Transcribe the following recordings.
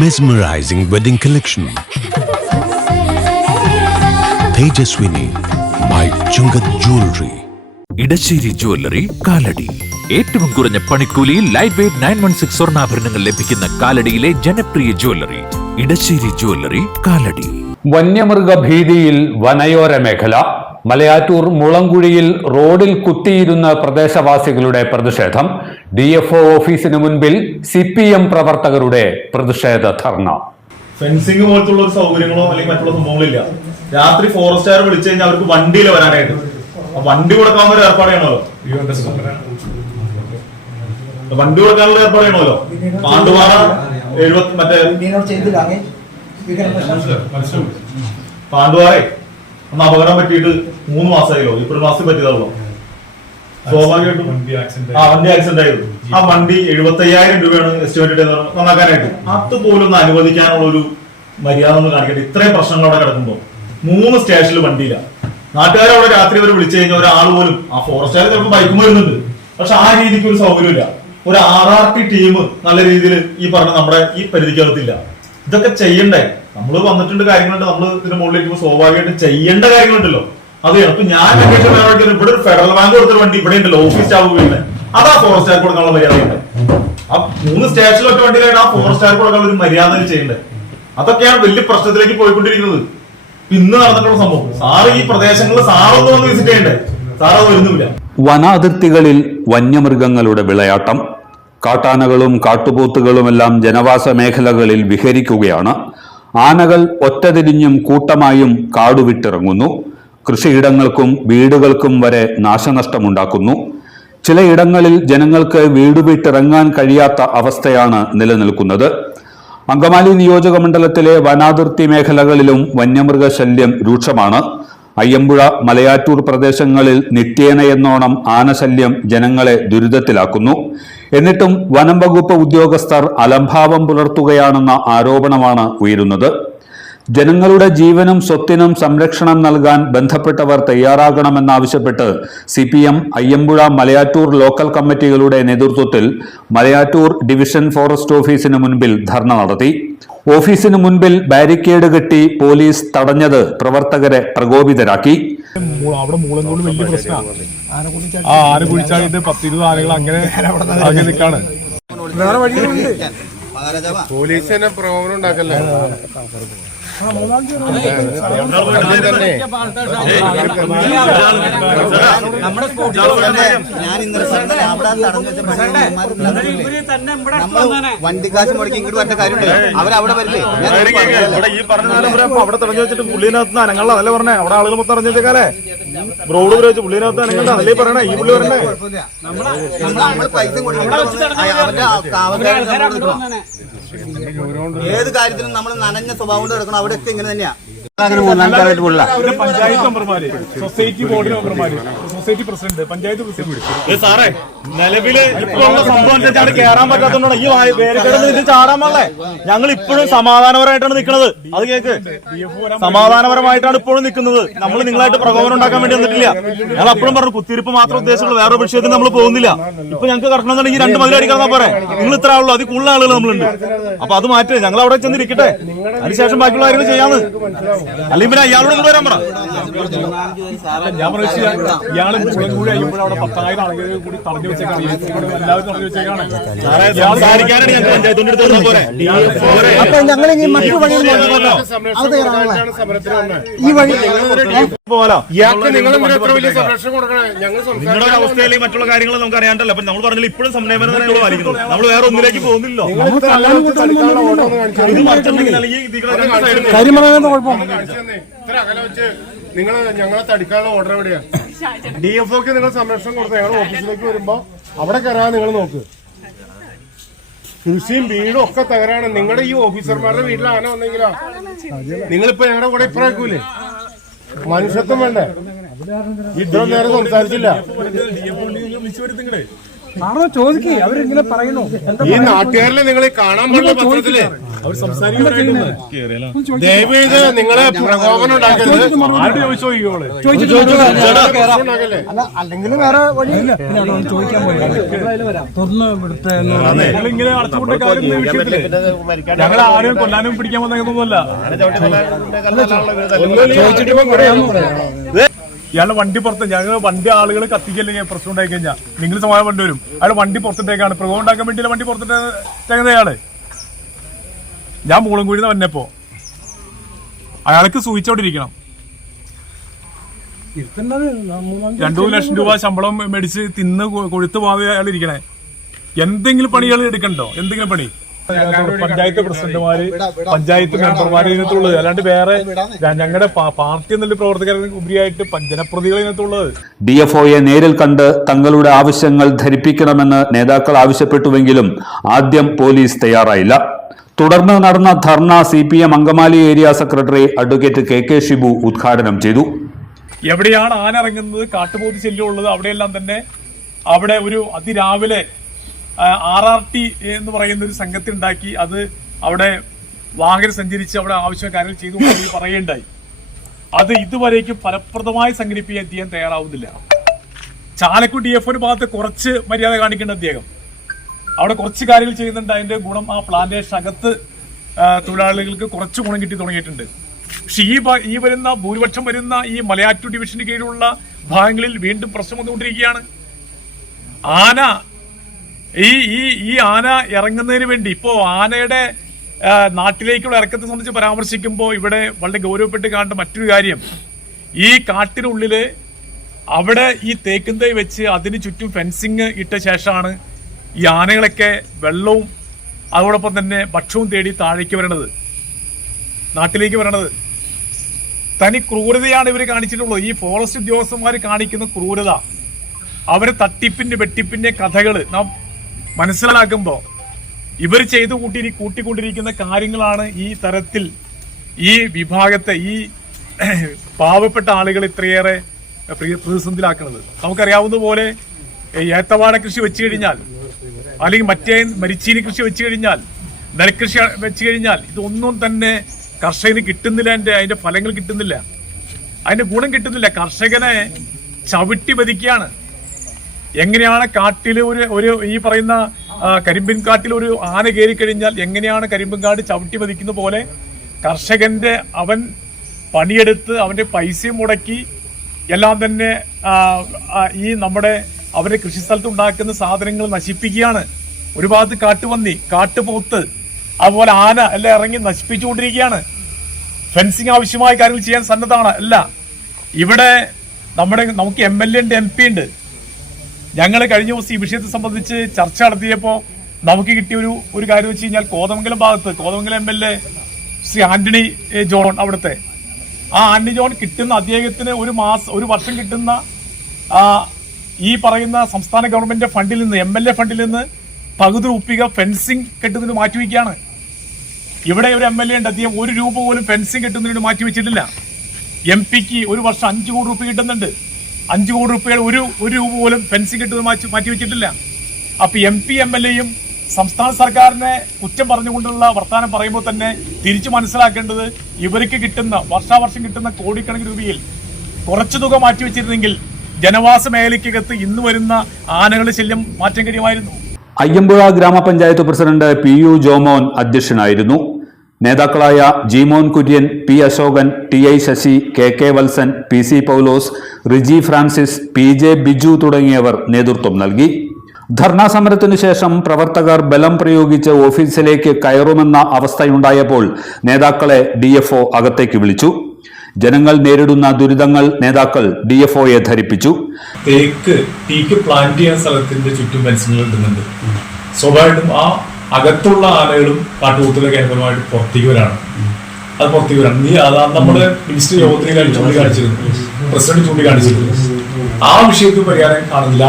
Mesmerizing wedding collection. Tejaswini by Chungat Jewelry. Edasseri jewellery Kalady. ഏറ്റവും കുറഞ്ഞ പണിക്കൂലിയിൽ ലൈറ്റ് വെയ്റ്റ് 916 സ്വർണ്ണാഭരണങ്ങൾ ലഭിക്കുന്ന കാലടിയിലെ ജനപ്രിയ ജ്വല്ലറി ഇടശ്ശേരി ജ്വല്ലറി കാലടി. വന്യമൃഗ ഭീതിയിൽ വനയോര മേഖല. മലയാറ്റൂർ മുളങ്കുഴിയിൽ റോഡിൽ കുത്തിയിരുന്ന പ്രദേശവാസികളുടെ പ്രതിഷേധം. DFO ഓഫീസിന് മുൻപിൽ CPM പ്രവർത്തകരുടെ പ്രതിഷേധ ധർണ. ഫെൻസിംഗ് പോലത്തുള്ള ഒരു സൗകര്യങ്ങളോ അല്ലെങ്കിൽ മറ്റുള്ള സംഭവങ്ങളില്ല. രാത്രി ഫോറസ്റ്റുകാർ വിളിച്ചു കഴിഞ്ഞാൽ അവർക്ക് വണ്ടിയിൽ വരാനായിട്ട് വണ്ടി കൊടുക്കാവുന്ന ഒരു ഏർപ്പാട് ചെയ്യണമല്ലോ. വണ്ടി കൊടുക്കാനുള്ള ഏർപ്പാട് ചെയ്യണമല്ലോ. പാണ്ഡുപാറ 70 മറ്റേ പാണ്ഡുപാറ ഒന്ന് അപകടം പറ്റിയിട്ട് 3 മാസമായല്ലോ. ഇപ്പൊ 1 മാസത്തിൽ പറ്റിയതാണല്ലോ. സ്വാഭാവികമായിട്ടും വണ്ടി ആക്സിഡന്റ് ആയിരുന്നു. ആ വണ്ടി 75,000 രൂപയാണ് എസ്റ്റിമേറ്റ് നന്നാക്കാനായിട്ട്. അതുപോലും ഒന്ന് അനുവദിക്കാനുള്ള ഒരു മര്യാദ ഒന്ന് കാണിക്കട്ടെ. ഇത്രയും പ്രശ്നങ്ങൾ അവിടെ കിടക്കുമ്പോൾ 3 സ്റ്റേഷനിൽ വണ്ടിയില്ല. നാട്ടുകാരവിടെ രാത്രി വരെ വിളിച്ചു കഴിഞ്ഞാൽ ഒരാൾ പോലും, ആ ഫോറസ്റ്റുകാർ ചിലപ്പോൾ ബൈക്കും വരുന്നുണ്ട്, പക്ഷെ ആ രീതിക്ക് ഒരു സൗകര്യമില്ല. ഒരു RRT ടീം നല്ല രീതിയിൽ ഈ പറഞ്ഞ നമ്മുടെ ഈ പരിധിക്കകത്തില്ല. ഇതൊക്കെ ചെയ്യണ്ടേ? നമ്മൾ വന്നിട്ടുണ്ട്, കാര്യങ്ങളുണ്ട്. നമ്മൾ ഇതിന്റെ മുകളിലേക്ക് സ്വാഭാവികമായിട്ടും ചെയ്യേണ്ട കാര്യങ്ങളുണ്ടല്ലോ. അത് അപ്പൊ ഞാൻ ഇവിടെ ഒരു ഫെഡറൽ ബാങ്ക് കൊടുത്തൊരു വണ്ടി ഇവിടെ ഉണ്ടല്ലോ, ഓഫീസ് സ്റ്റാഫ് വീട്ടിൽ. അതാ ഫോറസ്റ്റുകാർക്ക് കൊടുക്കാനുള്ള മര്യാദയുണ്ട്. ആ 3 സ്റ്റേഷനിലൊക്കെ വണ്ടിയിലായിട്ട് ആ ഫോറസ്റ്റുകാർക്ക് കൊടുക്കാനുള്ള ഒരു മര്യാദ ചെയ്യണ്ടേ? അതൊക്കെയാണ് വലിയ പ്രശ്നത്തിലേക്ക് പോയിക്കൊണ്ടിരിക്കുന്നത്. ഇന്ന് നടന്നിട്ടുള്ള സംഭവം. സാറ് ഈ പ്രദേശങ്ങളിൽ സാറൊന്നും വന്ന് വിസിറ്റ് ചെയ്യണ്ടേ? സാറ് വരുന്നില്ല. വന അതിർത്തികളിൽ വന്യമൃഗങ്ങളുടെ വിളയാട്ടം. കാട്ടാനകളും കാട്ടുപോത്തുകളുമെല്ലാം ജനവാസ മേഖലകളിൽ വിഹരിക്കുകയാണ്. ആനകൾ ഒറ്റതിരിഞ്ഞും കൂട്ടമായും കാടുവിട്ടിറങ്ങുന്നു. കൃഷിയിടങ്ങൾക്കും വീടുകൾക്കും വരെ നാശനഷ്ടമുണ്ടാക്കുന്നു. ചിലയിടങ്ങളിൽ ജനങ്ങൾക്ക് വീട് വിട്ടിറങ്ങാൻ കഴിയാത്ത അവസ്ഥയാണ് നിലനിൽക്കുന്നത്. അങ്കമാലി നിയോജക മണ്ഡലത്തിലെ വനാതിർത്തി മേഖലകളിലും വന്യമൃഗശല്യം രൂക്ഷമാണ്. അയ്യമ്പുഴ, മലയാറ്റൂർ പ്രദേശങ്ങളിൽ നിത്യേനയെന്നോണം ആനശല്യം ജനങ്ങളെ ദുരിതത്തിലാക്കുന്നു. എന്നിട്ടും വനം വകുപ്പ് ഉദ്യോഗസ്ഥർ അലംഭാവം പുലർത്തുകയാണെന്ന ആരോപണമാണ് ഉയരുന്നത്. ജനങ്ങളുടെ ജീവനും സ്വത്തിനും സംരക്ഷണം നൽകാൻ ബന്ധപ്പെട്ടവർ തയ്യാറാകണമെന്നാവശ്യപ്പെട്ട് CPM അയ്യമ്പുഴ, മലയാറ്റൂർ ലോക്കൽ കമ്മിറ്റികളുടെ നേതൃത്വത്തിൽ മലയാറ്റൂർ ഡിവിഷൻ ഫോറസ്റ്റ് ഓഫീസിന് മുൻപിൽ ധർണ നടത്തി. ഓഫീസിന് മുൻപിൽ ബാരിക്കേഡ് കെട്ടി പോലീസ് തടഞ്ഞത് പ്രവർത്തകരെ പ്രകോപിതരാക്കി. അവിടെ മൂളങ്കോട് വലിയ പ്രശ്നമാണ്. ആന കുഴിച്ചാടിയിട്ട് 10-20 ആനകൾ അങ്ങനെ നിൽക്കാണ്. വേറെ വഴികളുണ്ട്. പോലീസ് തന്നെ പ്രകോപനം ഉണ്ടാക്കല്ലേ. വണ്ടിക്കാശ് മുടക്കി ഇങ്ങോട്ട് വരേണ്ട കാര്യമുണ്ട്. അവരവിടെ വരില്ലേ? ഈ പറഞ്ഞ അവിടെ തടഞ്ഞു വെച്ചിട്ട് പുള്ളിനകത്ത് അനങ്ങള അതല്ലേ പറഞ്ഞേ? അവിടെ ആളുകൾ മൊത്തം അറിഞ്ഞു വെച്ചേക്കാലേ. റോഡ് ഉപയോഗിച്ച് പുള്ളിനകത്ത് അനങ്ങണ്ട അതല്ലേ പറയണേ? ഈ പുള്ളി പറയണേ നമ്മൾ പൈസ ഏത് കാര്യത്തിനും നമ്മൾ നനഞ്ഞ സ്വഭാവം കൊണ്ട് കിടക്കണം. അവിടെയൊക്കെ ഇങ്ങനെ തന്നെയാ. പഞ്ചായത്ത് മെമ്പർമാര്, സൊസൈറ്റി ബോർഡ് മെമ്പർമാര്, സൊസൈറ്റി പ്രസിഡന്റ്, പഞ്ചായത്ത് പ്രസിഡന്റ്. സാറേ, നിലവില് ഇപ്പോഴുള്ള സംഭവം അനുസരിച്ചാണ് കയറാൻ പറ്റാത്തതുകൊണ്ടാണ് ഈ വേരിക്കേഡ് ഇത് ചാടാൻ പാടില്ലേ. ഞങ്ങൾ ഇപ്പോഴും സമാധാനപരമായിട്ടാണ് നിൽക്കുന്നത്. അത് കേക്ക്, സമാധാനപരമായിട്ടാണ് ഇപ്പോഴും നിൽക്കുന്നത്. നമ്മൾ നിങ്ങളായിട്ട് പ്രകോപനം ഉണ്ടാക്കാൻ വേണ്ടി വന്നിട്ടില്ല. ഞങ്ങൾ അപ്പോഴും പറഞ്ഞു കുത്തിരിപ്പ് മാത്രം ഉദ്ദേശമുള്ള വേറെ വിഷയത്തിന് നമ്മൾ പോകുന്നില്ല. ഇപ്പൊ ഞങ്ങൾക്ക് കറക്കണമെന്നുണ്ടെങ്കിൽ 2 മതിലടി കടന്നാൽ പോരെ? നിങ്ങൾ ഇത്ര ആളുള്ളൂ, അതിൽ കൂടുതൽ ആളുകൾ നമ്മളുണ്ട്. അപ്പൊ അത് മാറ്റി ഞങ്ങൾ അവിടെ ചെന്നിരിക്കട്ടെ, അതിനുശേഷം ബാക്കിയുള്ള കാര്യങ്ങൾ ചെയ്യാന്ന്. അല്ലെങ്കിൽ പിന്നെ അയാളോട് കൂടെ വരാൻ പറ. ഞാൻ പറഞ്ഞു ഇയാള് കൂടി അയ്യുമ്പോൾ അവിടെ 10,000 ആളുകൾ കൂടി തടഞ്ഞു വെച്ചേക്കാണ്. എല്ലാവരും തടഞ്ഞു വെച്ചേക്കാണ്. അപ്പൊ ഞങ്ങൾ ഇനി മറ്റു വഴിയിൽ ഈ വഴി നിങ്ങളുടെ അവസ്ഥയിലേക്ക് മറ്റുള്ള കാര്യങ്ങൾ നമുക്ക് അറിയാണ്ടല്ലോ. അപ്പൊ നമ്മൾ പറഞ്ഞാൽ ഇപ്പോഴും സംയമനം തന്നെ നമ്മൾ പാലിക്കുന്നു. നമ്മൾ വേറെ ഒന്നിലേക്ക് പോകുന്നില്ലോ. നിങ്ങൾ ഞങ്ങളെ തടിക്കാനുള്ള ഓർഡർ എവിടെയാ? DFOക്ക് നിങ്ങൾ സംരക്ഷണം കൊടുത്ത ഞങ്ങൾ ഓഫീസിലേക്ക് വരുമ്പോ അവിടെ കയറാൻ നിങ്ങൾ നോക്ക്. കൃഷിയും വീടും ഒക്കെ തകരാണ്. നിങ്ങളുടെ ഈ ഓഫീസർമാരുടെ വീട്ടിൽ ആന വന്നെങ്കിലോ നിങ്ങളിപ്പോ ഞങ്ങളുടെ കൂടെ ഇപ്പഴേക്കൂലേ? മനുഷ്യത്വം വേണ്ടേ? ഇത്ര നേരം സംസാരിച്ചില്ല. സാറോ ചോദിക്കേ അവരിങ്ങനെ പറയണോ? ഈ നാട്ടുകാരിലെ നിങ്ങൾ കാണാൻ പാടില്ല പത്രത്തില് അവർ സംസാരിക്കുന്നത് ദയവേത് നിങ്ങളെ പ്രകോപനം ഉണ്ടാക്കരുത്. ആരോട് ചോദിച്ചോ അല്ലെങ്കിൽ വേറെ വഴിയില്ല. ചോദിക്കാൻ ഇങ്ങനെ അടച്ചുകൊണ്ട കാര്യം വിഷയത്തില് ഞങ്ങൾ ആരും കൊല്ലാനും പിടിക്കാൻ വന്നതൊന്നുമല്ല. ഇയാളുടെ വണ്ടി പുറത്ത് ഞങ്ങൾ വണ്ടി ആളുകൾ കത്തിക്കല്ലെങ്കിൽ പ്രശ്നം ഉണ്ടായി കഴിഞ്ഞാൽ നിങ്ങൾ സമാധാനം വണ്ടി വരും. അയാൾ വണ്ടി പുറത്തിട്ടേക്കാണ്, പ്രകോപനം ഉണ്ടാക്കാൻ വേണ്ടിയില്ല വണ്ടി പുറത്തിട്ടേക്കുന്നത് അയാള്. ഞാൻ മൂളംകുഴിന്ന് വന്നപ്പോ അയാൾക്ക് സൂചിച്ചോണ്ടിരിക്കണം. 2 ലക്ഷം രൂപ ശമ്പളം മേടിച്ച് തിന്ന് കൊഴുത്ത് പോകാതെ അയാൾ ഇരിക്കണേ. എന്തെങ്കിലും പണികൾ എടുക്കണ്ടോ? എന്തെങ്കിലും പണി പഞ്ചായത്ത് പ്രസിഡന്റുമാര്, പഞ്ചായത്ത് മെമ്പർമാര് ഇതിനകത്തുള്ളത്, അല്ലാണ്ട് വേറെ ഞങ്ങളുടെ പാർട്ടി എന്നുള്ള പ്രവർത്തകർക്ക് ഉപരിയായിട്ട് ജനപ്രതികൾ ഇതിനകത്തുള്ളത്. DFOയെ നേരിൽ കണ്ട് തങ്ങളുടെ ആവശ്യങ്ങൾ ധരിപ്പിക്കണമെന്ന് നേതാക്കൾ ആവശ്യപ്പെട്ടുവെങ്കിലും ആദ്യം പോലീസ് തയ്യാറായില്ല. തുടർന്ന് നടന്ന ധർണ CPM Angamaly area secretary advocate KK Shibu ഉദ്ഘാടനം ചെയ്തു. എവിടെയാണ് ആന ഇറങ്ങുന്നത്, കാട്ടുപോത്ത് ശല്യം ഉള്ളത്, അവിടെയെല്ലാം തന്നെ അവിടെ ഒരു അതിരാവിലെ RRT എന്ന് പറയുന്ന ഒരു സംഘത്തെ ഉണ്ടാക്കി അത് അവിടെ വാഹനം സഞ്ചരിച്ച് അവിടെ ആവശ്യമായ കാര്യങ്ങൾ ചെയ്തു പറയുകയുണ്ടായി. അത് ഇതുവരേക്കും ഫലപ്രദമായി സംഘടിപ്പിക്കാൻ തയ്യാറാവുന്നില്ല. ചാലക്കുടി DFO ഭാഗത്ത് കുറച്ച് മര്യാദ കാണിക്കേണ്ട അദ്ദേഹം അവിടെ കുറച്ച് കാര്യങ്ങൾ ചെയ്യുന്നുണ്ട്. അതിന്റെ ഗുണം ആ പ്ലാന്റേഷൻ അകത്ത് തൊഴിലാളികൾക്ക് കുറച്ച് ഗുണം കിട്ടി തുടങ്ങിയിട്ടുണ്ട്. പക്ഷെ ഈ വരുന്ന ഭൂരിപക്ഷം വരുന്ന ഈ മലയാറ്റൂർ ഡിവിഷന് കീഴിലുള്ള ഭാഗങ്ങളിൽ വീണ്ടും പ്രശ്നം വന്നുകൊണ്ടിരിക്കുകയാണ്. ആന ഈ ആന ഇറങ്ങുന്നതിന് വേണ്ടി ഇപ്പോ ആനയുടെ നാട്ടിലേക്കുള്ള ഇറക്കത്തെ സംബന്ധിച്ച് പരാമർശിക്കുമ്പോൾ ഇവിടെ വളരെ ഗൗരവപ്പെട്ട് കാണേണ്ട മറ്റൊരു കാര്യം, ഈ കാട്ടിനുള്ളില് അവിടെ ഈ തേക്കും തൈ വെച്ച് അതിന് ചുറ്റും ഫെൻസിങ് ഇട്ട ശേഷമാണ് ഈ ആനകളൊക്കെ വെള്ളവും അതോടൊപ്പം തന്നെ ഭക്ഷണവും തേടി താഴേക്ക് വരണത്, നാട്ടിലേക്ക് വരണത്. തനി ക്രൂരതയാണ് ഇവർ കാണിച്ചിട്ടുള്ളത്. ഈ ഫോറസ്റ്റ് ഉദ്യോഗസ്ഥന്മാർ കാണിക്കുന്ന ക്രൂരത, അവരെ തട്ടിപ്പിന്റെ വെട്ടിപ്പിന്റെ കഥകള് നാം മനസ്സിലാക്കുമ്പോൾ ഇവർ ചെയ്തു കൂട്ടിക്കൊണ്ടിരിക്കുന്ന കാര്യങ്ങളാണ് ഈ തരത്തിൽ ഈ വിഭാഗത്തെ, ഈ പാവപ്പെട്ട ആളുകൾ ഇത്രയേറെ പ്രതിസന്ധിയിലാക്കുന്നത്. നമുക്കറിയാവുന്ന പോലെ ഏത്തവാഴ കൃഷി വെച്ചു കഴിഞ്ഞാൽ, അല്ലെങ്കിൽ മറ്റേ മരിച്ചീനി കൃഷി വെച്ചു കഴിഞ്ഞാൽ, നെൽകൃഷി വെച്ചു കഴിഞ്ഞാൽ ഇതൊന്നും തന്നെ കർഷകന് കിട്ടുന്നില്ല. അതിന്റെ ഫലങ്ങൾ കിട്ടുന്നില്ല, അതിന്റെ ഗുണം കിട്ടുന്നില്ല. കർഷകനെ ചവിട്ടി വധിക്കുകയാണ്. എങ്ങനെയാണ് കാട്ടിൽ ഒരു ഈ പറയുന്ന കരിമ്പിൻ കാട്ടിൽ ഒരു ആന കയറി കഴിഞ്ഞാൽ എങ്ങനെയാണ് കരിമ്പിൻ കാട് ചവിട്ടി വധിക്കുന്ന പോലെ കർഷകന്റെ അവൻ പണിയെടുത്ത് അവന്റെ പൈസയും മുടക്കി എല്ലാം തന്നെ ഈ നമ്മുടെ അവരുടെ കൃഷിസ്ഥലത്ത് ഉണ്ടാക്കുന്ന സാധനങ്ങൾ നശിപ്പിക്കുകയാണ്. ഒരു ഭാഗത്ത് കാട്ടുപന്നി, കാട്ടുപോത്ത്, അതുപോലെ ആന എല്ലാം ഇറങ്ങി നശിപ്പിച്ചുകൊണ്ടിരിക്കുകയാണ്. ഫെൻസിങ് ആവശ്യമായ കാര്യങ്ങൾ ചെയ്യാൻ സന്നദ്ധമാണ്. അല്ല, ഇവിടെ നമുക്ക് MLA ഉണ്ട്, MP ഉണ്ട്. ഞങ്ങൾ കഴിഞ്ഞ ദിവസം ഈ വിഷയത്തെ സംബന്ധിച്ച് ചർച്ച നടത്തിയപ്പോൾ നമുക്ക് കിട്ടിയ ഒരു കാര്യം വെച്ച് കഴിഞ്ഞാൽ കോതമംഗലം ഭാഗത്ത് കോതമംഗലം MLA ശ്രീ ആന്റണി ജോൺ, അവിടുത്തെ ആ ആന്റണി ജോൺ കിട്ടുന്ന അദ്ദേഹത്തിന് ഒരു വർഷം കിട്ടുന്ന ഈ പറയുന്ന സംസ്ഥാന ഗവൺമെന്റ് ഫണ്ടിൽ നിന്ന്, MLA ഫണ്ടിൽ നിന്ന് പകുതി ഉപ്പിക ഫെൻസിങ് കെട്ടുന്നതിന് മാറ്റിവെക്കുകയാണ്. ഇവിടെ ഒരു MLA ഉണ്ട്, അദ്ദേഹം 1 രൂപ പോലും ഫെൻസിങ് കെട്ടുന്നതിന് മാറ്റിവെച്ചിട്ടില്ല. MP-ക്ക് ഒരു വർഷം 5 കോടി രൂപ കിട്ടുന്നുണ്ട്. 5 കോടി രൂപയുടെ ഒരു രൂപ പോലും ഫെൻസിങ് കെട്ടുന്നത് മാറ്റിവെച്ചിട്ടില്ല. അപ്പൊ MP MLA-യും സംസ്ഥാന സർക്കാരിനെ കുറ്റം പറഞ്ഞുകൊണ്ടുള്ള വർത്തമാനം പറയുമ്പോൾ തന്നെ തിരിച്ചു മനസ്സിലാക്കേണ്ടത് ഇവർക്ക് കിട്ടുന്ന വർഷാവർഷം കിട്ടുന്ന കോടിക്കണക്കിന് രൂപയിൽ കുറച്ചു തുക മാറ്റിവെച്ചിരുന്നെങ്കിൽ ജനവാസ മേഖലയ്ക്കകത്ത് ഇന്ന് വരുന്ന ആനകളുടെ ശല്യം മാറ്റാൻ കഴിയുമായിരുന്നു. അയ്യമ്പുഴ ഗ്രാമപഞ്ചായത്ത് പ്രസിഡന്റ് PU ജോമോൻ അധ്യക്ഷനായിരുന്നു. നേതാക്കളായ Jimon Kurian, P Ashokan, TI Sasi, KK Valsan, PC Paulose, Riji Francis, PJ Biju തുടങ്ങിയവർ നേതൃത്വം നൽകി. ധർണാ സമരത്തിനു ശേഷം പ്രവർത്തകർ ബലം പ്രയോഗിച്ച് ഓഫീസിലേക്ക് കയറുമെന്ന അവസ്ഥയുണ്ടായപ്പോൾ നേതാക്കളെ DFO അകത്തേക്ക് വിളിച്ചു. ജനങ്ങൾ നേരിടുന്ന ദുരിതങ്ങൾ നേതാക്കൾ DFOയെ ധരിപ്പിച്ചു. ടീക്ക് പ്ലാന്റ് ചെയ്യാൻ സ്ഥലത്തിന്റെ ചുറ്റും ഫെൻസിംഗ് ഇടുന്നുണ്ട്. സ്വാഭാവികമായിട്ടും ആ അകത്തുള്ള ആനകളും കാട്ടുകൂത്തിലൊക്കെ അനുഭവമായിട്ട് പുറത്തേക്ക് വരാണ്. അത് പുറത്തേക്ക് വരാണ്. നമ്മുടെ മിനിസ്റ്റർ യോഗത്തിൽ ചൂണ്ടിക്കാണിച്ചിരുന്നു, പ്രസിഡന്റ് ചൂണ്ടിക്കാണിച്ചിരുന്നു. ആ വിഷയത്തിൽ പരിഹാരം കാണുന്നില്ല.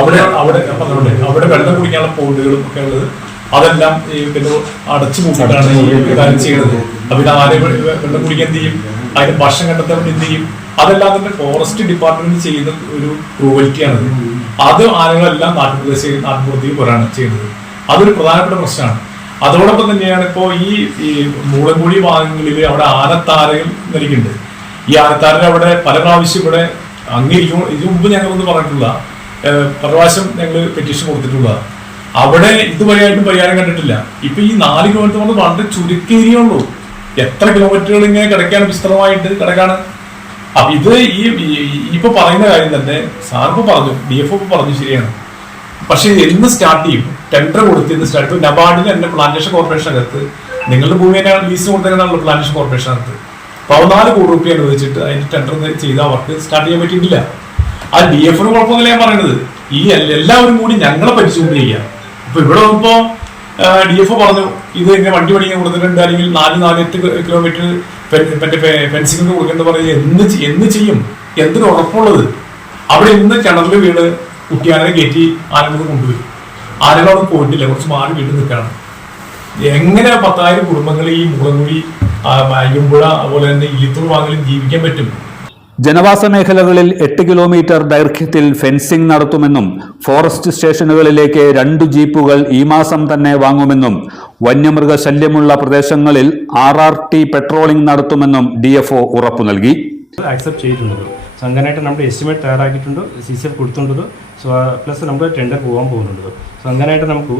അവിടെ വെള്ളം കുടിക്കാനുള്ള പോണ്ടുകളും ഒക്കെ ഉള്ളത് അതെല്ലാം പിന്നെ അടച്ചു പൂട്ടിട്ടാണ് ഈ കാര്യം ചെയ്യുന്നത്. പിന്നെ ആന വെള്ളം കുടിക്കാൻ എന്ത് ചെയ്യും, അതിന് ഭക്ഷണം കണ്ടെത്താൻ വേണ്ടി എന്ത് ചെയ്യും, അതെല്ലാം തന്നെ ഫോറസ്റ്റ് ഡിപ്പാർട്ട്മെന്റ് ചെയ്യുന്ന ഒരു ക്രൂവൽറ്റിയാണത്. അത് ആനകളെല്ലാം നാട്ടുപുറത്തേക്ക് പോരാണ് ചെയ്യുന്നത്. അതൊരു പ്രധാനപ്പെട്ട പ്രശ്നമാണ്. അതോടൊപ്പം തന്നെയാണ് ഇപ്പോൾ ഈ മൂളൻകുഴി ഭാഗങ്ങളിൽ അവിടെ ആനത്താരകൾ നൽകിയിട്ടുണ്ട്. ഈ ആനത്താരകൾ അവിടെ പല പ്രാവശ്യം ഇവിടെ ഇതിനു മുമ്പ് ഞങ്ങളൊന്ന് പറഞ്ഞിട്ടുള്ള പല പ്രാവശ്യം ഞങ്ങൾ പെറ്റീഷൻ കൊടുത്തിട്ടുള്ള അവിടെ ഇതുവരെയായിട്ടും പരിഹാരം കണ്ടിട്ടില്ല. ഇപ്പൊ ഈ 4 കിലോമീറ്റർ കൊണ്ട് വളരെ ചുരുക്കേരിയുള്ളൂ. എത്ര കിലോമീറ്ററുകൾ ഇങ്ങനെ കിടക്കാണ്, വിസ്തൃതമായിട്ട് കിടക്കാണ്. അപ്പൊ ഇത് ഇപ്പൊ പറയുന്ന കാര്യം തന്നെ സാറിപ്പോ പറഞ്ഞു, DFO പറഞ്ഞു, ശരിയാണ്. പക്ഷെ എന്ന് സ്റ്റാർട്ട് ചെയ്യും? ടെൻഡർ കൊടുത്ത് ഇന്ന് സ്റ്റാർട്ട് ചെയ്യും. നബാർഡിന് എന്റെ പ്ലാന്റേഷൻ കോർപ്പറേഷനകത്ത് നിങ്ങളുടെ ഭൂമി തന്നെ ലീസ് കൊടുത്തേക്കാണല്ലോ പ്ലാന്റേഷൻ കോർപ്പറേഷനകത്ത് 14 കോടി രൂപ അനുവദിച്ചിട്ട് അതിന്റെ ടെൻഡർ ചെയ്ത വർക്ക് സ്റ്റാർട്ട് ചെയ്യാൻ പറ്റിയിട്ടില്ല. ആ DFO കുഴപ്പമൊന്നുമില്ല ഞാൻ പറയുന്നത്. ഈ എല്ലാവരും കൂടി ഞങ്ങളെ പരിശോധിക്കുക. ഇപ്പൊ ഇവിടെ വന്നപ്പോ DFO പറഞ്ഞു ഇത് ഇങ്ങനെ വണ്ടി പഠിക്കാൻ കൊടുത്തിട്ടുണ്ട്, അല്ലെങ്കിൽ 4-8 കിലോമീറ്റർ ഫെൻസിംഗ് കൊടുക്കേണ്ട പറയുന്നത് എന്ന് ചെയ്യും? എന്തിനു ഉറപ്പുള്ളത്? അവിടെ ഇന്ന് കിണറിൽ വീട് കുട്ടിയാനെ കയറ്റി ആനകൾ കൊണ്ടുവരും. ആനകളവിടെ പോയിട്ടില്ല, കുറച്ച് മാറി വീട്ടിൽ നിൽക്കുകയാണ്. എങ്ങനെ 10,000 കുടുംബങ്ങൾ ഈ മുളങ്കുഴി, അയ്യമ്പുഴ, അതുപോലെ തന്നെ ഇലിത്തൂർ ഭാഗങ്ങളിൽ ജീവിക്കാൻ പറ്റും? ജനവാസ മേഖലകളിൽ 8 കിലോമീറ്റർ ദൈർഘ്യത്തിൽ ഫെൻസിംഗ് നടത്തുമെന്നും ഫോറസ്റ്റ് സ്റ്റേഷനുകളിലേക്ക് 2 ജീപ്പുകൾ ഈ മാസം തന്നെ വാങ്ങുമെന്നും വന്യമൃഗശല്യമുള്ള പ്രദേശങ്ങളിൽ RRT പെട്രോളിംഗ് നടത്തുമെന്നും DFO ഉറപ്പു നൽകി. ആക്സെപ്റ്റ് ചെയ്തിട്ടുണ്ട്. സോ അങ്ങനെയായിട്ട് നമ്മുടെ എസ്റ്റിമേറ്റ് തയ്യാറാക്കിയിട്ടുണ്ട്, CCF കൊടുത്തിട്ടുണ്ട്. സോ പ്ലസ് നമ്മൾ ടെൻഡർ പോകാൻ പോകുന്നുണ്ട്. സോ അങ്ങനെയായിട്ട് നമുക്ക്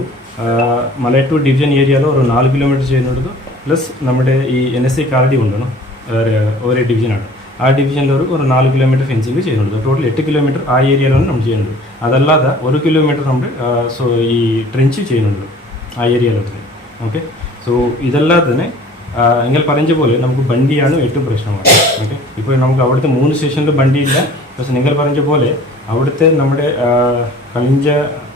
മലയറ്റൂർ ഡിവിഷൻ ഏരിയയിൽ ഒരു 4 കിലോമീറ്റർ ചെയ്യുന്നുണ്ട്. പ്ലസ് നമ്മുടെ ഈ NSC കാലടി കൊണ്ടാണ് ഒരേ ഡിവിഷനാണ്. ആ ഡിവിഷനിൽ ഒരു 4 കിലോമീറ്റർ ഫെൻസിങ് ചെയ്യുന്നുണ്ട്. ടോട്ടൽ 8 കിലോമീറ്റർ ആ ഏരിയയിലാണ് നമ്മൾ ചെയ്യുന്നത്. അതല്ലാതെ 1 കിലോമീറ്റർ നമ്മൾ ഈ ട്രെഞ്ച് ചെയ്യുന്നുണ്ട് ആ ഏരിയയിലൊക്കെ. ഓക്കെ, സോ ഇതല്ലാതെ തന്നെ നിങ്ങൾ പറഞ്ഞ പോലെ നമുക്ക് ബണ്ടിയാണ് ഏറ്റവും പ്രശ്നമാണ്. ഓക്കെ, ഇപ്പോൾ നമുക്ക് അവിടുത്തെ 3 സ്റ്റേഷനിൽ ബണ്ടിയില്ല. പക്ഷേ നിങ്ങൾ പറഞ്ഞ പോലെ അവിടുത്തെ നമ്മുടെ കഴിഞ്ഞ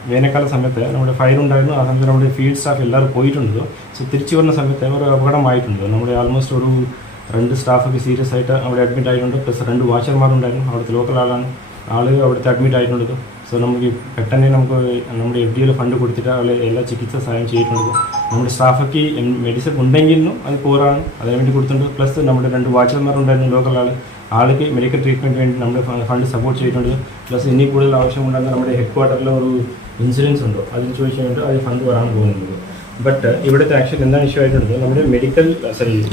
വേനൽക്കാല സമയത്ത് നമ്മുടെ ഫയർ ഉണ്ടായിരുന്നു. ആ സമയത്ത് നമ്മുടെ ഫീൽഡ് സ്റ്റാഫ് എല്ലാവരും പോയിട്ടുണ്ടോ. സോ തിരിച്ചു വരുന്ന സമയത്ത് ഒരു അപകടമായിട്ടുണ്ട്. നമ്മുടെ ആൾമോസ്റ്റ് ഒരു 2 സ്റ്റാഫൊക്കെ സീരിയസ് ആയിട്ട് അവിടെ അഡ്മിറ്റ് ആയിട്ടുണ്ട്. പ്ലസ് 2 വാച്ചർമാരുണ്ടായിരുന്നു. അവിടുത്തെ ലോക്കൽ ആള് അവിടുത്തെ അഡ്മിറ്റ് ആയിട്ടുണ്ട്. സോ നമുക്ക് പെട്ടെന്ന് നമുക്ക് നമ്മുടെ FDL ഫണ്ട് കൊടുത്തിട്ട് അവരെ എല്ലാ ചികിത്സ സഹായം ചെയ്തിട്ടുണ്ട്. നമ്മുടെ സ്റ്റാഫൊക്കെ മെഡിസിൻ ഉണ്ടെങ്കിലും അത് പോരാണ്, അതിനുവേണ്ടി കൊടുത്തിട്ടുണ്ട്. പ്ലസ് നമ്മുടെ 2 വാച്ചർമാരുണ്ടായിരുന്നു ലോക്കൽ ആൾക്ക് മെഡിക്കൽ ട്രീറ്റ്മെൻറ്റ് വേണ്ടി നമ്മുടെ ഫണ്ട് സപ്പോർട്ട് ചെയ്തിട്ടുണ്ട്. പ്ലസ് ഇനി കൂടുതൽ ആവശ്യമുണ്ടെങ്കിൽ നമ്മുടെ ഹെഡ് ക്വാർട്ടറിൽ ഒരു ഇൻഷുറൻസ് ഉണ്ടോ അതിന് ചോദിച്ചു വേണ്ടി അത് ഫണ്ട് വരാൻ പോകുന്നുണ്ട്. ബട്ട് ഇവിടുത്തെ ആക്ച്വലി എന്താണ് ഇഷ്യൂ ആയിട്ടുള്ളത്, നമ്മുടെ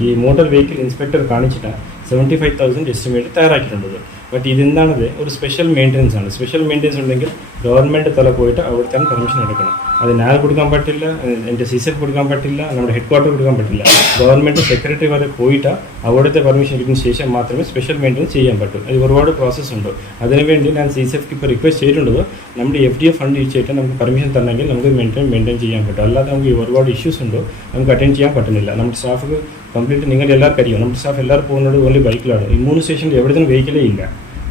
ഈ മോട്ടോർ വെഹിക്കിൾ ഇൻസ്പെക്ടർ കാണിച്ചിട്ട് 75,000 എസ്റ്റിമേറ്റ് തയ്യാറാക്കിയിട്ടുള്ളത്. ബട്ട് ഇതെന്താണത്, ഒരു സ്പെഷ്യൽ മെയിൻ്റനൻസ് ആണ്. സ്പെഷ്യൽ മെയിൻ്റനൻസ് ഉണ്ടെങ്കിൽ ഗവൺമെൻറ് തല പോയിട്ട് അവിടുത്തെ പെർമിഷൻ എടുക്കണം. അത് ഞാൻ കൊടുക്കാൻ പറ്റില്ല, എൻ്റെ CCF കൊടുക്കാൻ പറ്റില്ല, നമ്മുടെ ഹെഡ് ക്വാർട്ടർ കൊടുക്കാൻ പറ്റില്ല. ഗവൺമെൻറ് സെക്രട്ടറി വരെ പോയിട്ട് അവിടുത്തെ പെർമിഷൻ എടുക്കുന്ന ശേഷം മാത്രമേ സ്പെഷ്യൽ മെയിൻ്റനൻസ് ചെയ്യാൻ പറ്റൂ. അത് ഒരുപാട് പ്രോസസ്സ് ഉണ്ട്. അതിനുവേണ്ടി ഞാൻ CCFക്ക് ഇപ്പോൾ റിക്വസ്റ്റ് ചെയ്തിട്ടുള്ളത് നമ്മുടെ FDF ഫണ്ട് യൂസ് ചെയ്തിട്ട് നമുക്ക് പെർമിഷൻ തരണമെങ്കിൽ നമുക്ക് മെയിൻറ്റെയിൻ ചെയ്യാൻ പറ്റും. അല്ലാതെ നമുക്ക് ഒരുപാട് ഇഷ്യൂസ് ഉണ്ടോ നമുക്ക് അറ്റൻഡ് ചെയ്യാൻ പറ്റുന്നില്ല. നമ്മുടെ സ്റ്റാഫ് കംപ്ലീറ്റ് നിങ്ങൾ എല്ലാവർക്കും അറിയാം, നമ്മുടെ സ്റ്റാഫ് എല്ലാവരും പോകുന്നത് ഓൺലി ബൈക്കിലാണ്. ഈ 3 സ്റ്റേഷനിൽ എവിടെയും വെഹിക്കിലേ ഇല്ല.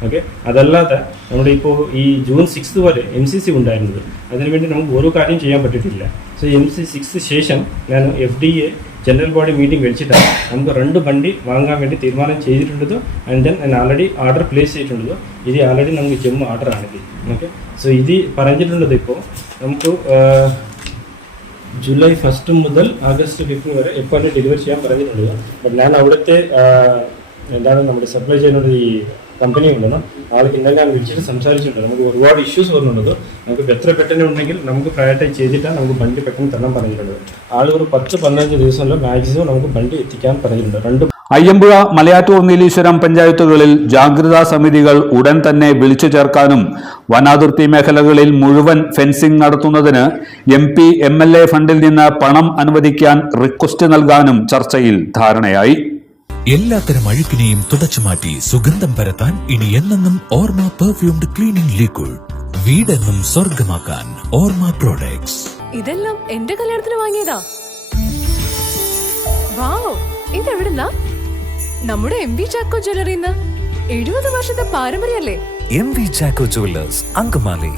ഓക്കെ, അതല്ലാതെ നമ്മുടെ ഇപ്പോൾ ഈ ജൂൺ 6 വരെ MCC ഉണ്ടായിരുന്നത്. അതിനുവേണ്ടി നമുക്ക് ഓരോ കാര്യം ചെയ്യാൻ പറ്റിയിട്ടില്ല. സോ MC6 ശേഷം ഞാൻ FDA ജനറൽ ബോഡി മീറ്റിംഗ് വിളിച്ചിട്ടാണ് നമുക്ക് 2 വണ്ടി വാങ്ങാൻ വേണ്ടി തീരുമാനം ചെയ്തിട്ടുള്ളത്. ആൻഡ് ദെൻ ഞാൻ ആൾറെഡി ഓർഡർ പ്ലേസ് ചെയ്തിട്ടുള്ളത്. ഇത് ആൾറെഡി നമുക്ക് ജമ്മു ഓർഡർ ആണിത്. ഓക്കെ, സോ ഇത് പറഞ്ഞിട്ടുള്ളത് ഇപ്പോൾ നമുക്ക് ജൂലൈ 1 മുതൽ ആഗസ്റ്റ് 5 വരെ എപ്പോൾ ഡെലിവറി ചെയ്യാൻ പറഞ്ഞിട്ടുള്ളത്. ബട്ട് ഞാൻ അവിടുത്തെ എന്താണ് നമ്മുടെ സപ്ലൈ ചെയ്യുന്നത് ഈ കമ്പനി ഉണ്ടെന്ന് ആൾക്ക് ഇന്നലെ ഞാൻ വിളിച്ചിട്ട് സംസാരിച്ചിട്ടുണ്ട്. നമുക്ക് ഒരുപാട് ഇഷ്യൂസ് വരുന്നുണ്ട്. നമുക്ക് എത്ര പെട്ടെന്ന് ഉണ്ടെങ്കിൽ നമുക്ക് പ്രയോറിറ്റൈസ് ചെയ്തിട്ടാണ് നമുക്ക് വണ്ടി പെട്ടെന്ന് തരാൻ പറഞ്ഞിട്ടുണ്ട്. ഒരു 10-15 ദിവസങ്ങളിൽ മാക്സിമം നമുക്ക് വണ്ടി എത്തിക്കാൻ പറഞ്ഞിട്ടുണ്ട്. അയ്യമ്പുഴ, മലയാറ്റൂർ, നീലീശ്വരം പഞ്ചായത്തുകളിൽ ജാഗ്രതാ സമിതികൾ ഉടൻ തന്നെ വിളിച്ചു ചേർക്കാനും വനാതിർത്തി മേഖലകളിൽ മുഴുവൻ ഫെൻസിംഗ് നടത്തുന്നതിന് MP MLA ഫണ്ടിൽ നിന്ന് പണം അനുവദിക്കാൻ റിക്വസ്റ്റ് നൽകാനും ചർച്ചയിൽ ധാരണയായി. എല്ലാത്തരം അഴുക്കിനെയും തുടച്ചുമാറ്റി സുഗന്ധം പരത്താൻ ഇനി എന്നെന്നും ഓർമ്മ പെർഫ്യൂംഡ് ക്ലീനിംഗ് ലിക്വിഡ്. വീടെന്നും സ്വർഗമാക്കാൻ ഓർമ്മ പ്രോഡക്ട്സ്. ഇതെല്ലാം എന്റെ കല്യാണത്തിന് വാങ്ങിയതാ. വാവ്, ഇതെവിടുന്നാ? നമ്മുടെ MV ചാക്കോ ജ്വല്ലറിന്ന്. 70 വർഷത്തെ പാരമ്പര്യല്ലേ. MV Chacko Jewellers, Angamaly.